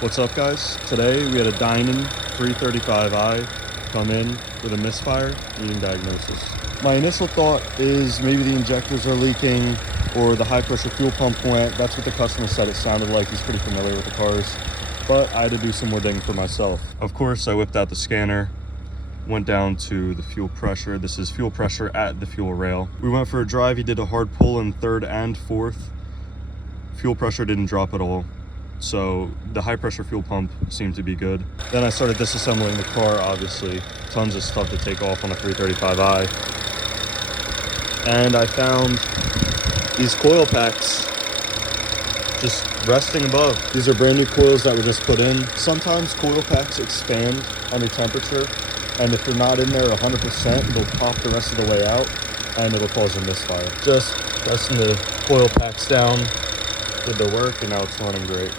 What's up, guys? Today we had a Dynan 335i come in with a misfire needing diagnosis. My initial thought is maybe the injectors are leaking or the high pressure fuel pump went. That's what the customer said it sounded like. He's pretty familiar with the cars, but I had to do some more digging for myself. Of course, I whipped out the scanner, went down to the fuel pressure. This is fuel pressure at the fuel rail. We went for a drive. He did a hard pull in third and fourth. Fuel pressure didn't drop at all. So the high pressure fuel pump seemed to be good. Then I started disassembling the car, obviously. Tons of stuff to take off on a 335i. And I found these coil packs just resting above. These are brand new coils that were just put in. Sometimes coil packs expand under temperature, and if they're not in there 100%, they'll pop the rest of the way out and it'll cause a misfire. Just pressing the coil packs down did their work, and now it's running great.